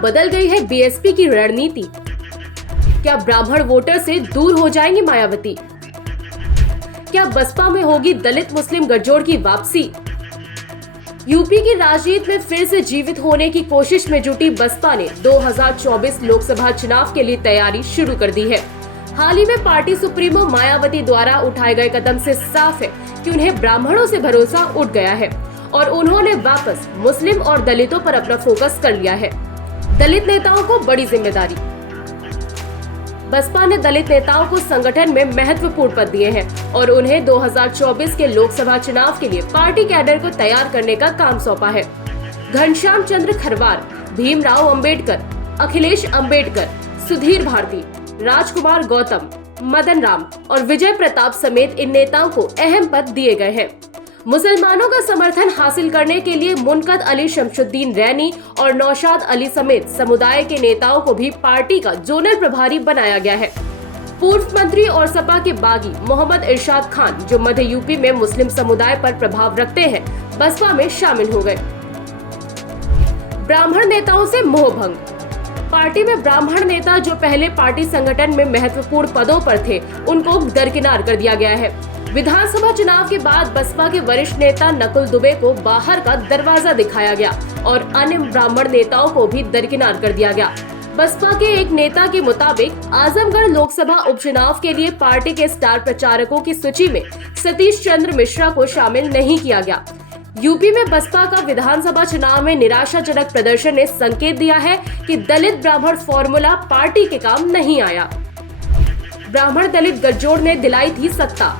बदल गई है बीएसपी की रणनीति? क्या ब्राह्मण वोटर से दूर हो जाएंगी मायावती? क्या बसपा में होगी दलित मुस्लिम गठजोड़ की वापसी? यूपी की राजनीति में फिर से जीवित होने की कोशिश में जुटी बसपा ने 2024 लोकसभा चुनाव के लिए तैयारी शुरू कर दी है। हाल ही में पार्टी सुप्रीमो मायावती द्वारा उठाए गए कदम से साफ है कि उन्हें ब्राह्मणों से भरोसा उठ गया है और उन्होंने वापस मुस्लिम और दलितों पर अपना फोकस कर लिया है। दलित नेताओं को बड़ी जिम्मेदारी। बसपा ने दलित नेताओं को संगठन में महत्वपूर्ण पद दिए हैं और उन्हें 2024 के लोकसभा चुनाव के लिए पार्टी कैडर को तैयार करने का काम सौंपा है। घनश्याम चंद्र खरवार, भीमराव अंबेडकर, अखिलेश अंबेडकर, सुधीर भारती, राजकुमार गौतम, मदन राम और विजय प्रताप समेत इन नेताओं को अहम पद दिए गए हैं। मुसलमानों का समर्थन हासिल करने के लिए मुनकद अली शमशुद्दीन रैनी और नौशाद अली समेत समुदाय के नेताओं को भी पार्टी का जोनल प्रभारी बनाया गया है। पूर्व मंत्री और सपा के बागी मोहम्मद इरशाद खान, जो मध्य यूपी में मुस्लिम समुदाय पर प्रभाव रखते हैं, बसपा में शामिल हो गए। ब्राह्मण नेताओं से मोहभंग। पार्टी में ब्राह्मण नेता जो पहले पार्टी संगठन में महत्वपूर्ण पदों पर थे, उनको दरकिनार कर दिया गया है। विधानसभा चुनाव के बाद बसपा के वरिष्ठ नेता नकुल दुबे को बाहर का दरवाजा दिखाया गया और अन्य ब्राह्मण नेताओं को भी दरकिनार कर दिया गया। बसपा के एक नेता के मुताबिक आजमगढ़ लोकसभा उपचुनाव के लिए पार्टी के स्टार प्रचारकों की सूची में सतीश चंद्र मिश्रा को शामिल नहीं किया गया। यूपी में बसपा का विधानसभा चुनाव में निराशाजनक प्रदर्शन ने संकेत दिया है कि दलित ब्राह्मण फॉर्मूला पार्टी के काम नहीं आया। ब्राह्मण दलित गठजोड़ ने दिलाई थी सत्ता।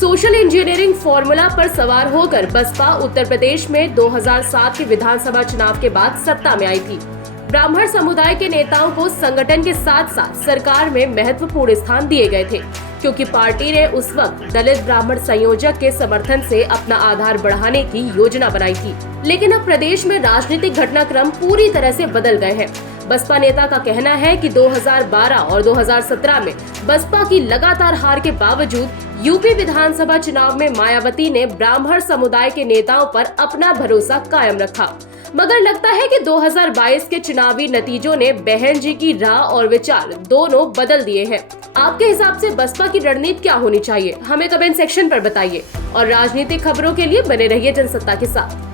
सोशल इंजीनियरिंग फॉर्मूला पर सवार होकर बसपा उत्तर प्रदेश में 2007 के विधानसभा चुनाव के बाद सत्ता में आई थी। ब्राह्मण समुदाय के नेताओं को संगठन के साथ साथ सरकार में महत्वपूर्ण स्थान दिए गए थे, क्योंकि पार्टी ने उस वक्त दलित ब्राह्मण संयोजक के समर्थन से अपना आधार बढ़ाने की योजना बनाई थी। लेकिन अब प्रदेश में राजनीतिक घटनाक्रम पूरी तरह से बदल गए हैं। बसपा नेता का कहना है कि 2012 और 2017 में बसपा की लगातार हार के बावजूद यूपी विधानसभा चुनाव में मायावती ने ब्राह्मण समुदाय के नेताओं पर अपना भरोसा कायम रखा। मगर लगता है कि 2022 के चुनावी नतीजों ने बहन जी की राह और विचार दोनों बदल दिए हैं। आपके हिसाब से बसपा की रणनीति क्या होनी चाहिए? हमें कमेंट सेक्शन पर बताइए और राजनीतिक खबरों के लिए बने रहिए जनसत्ता के साथ।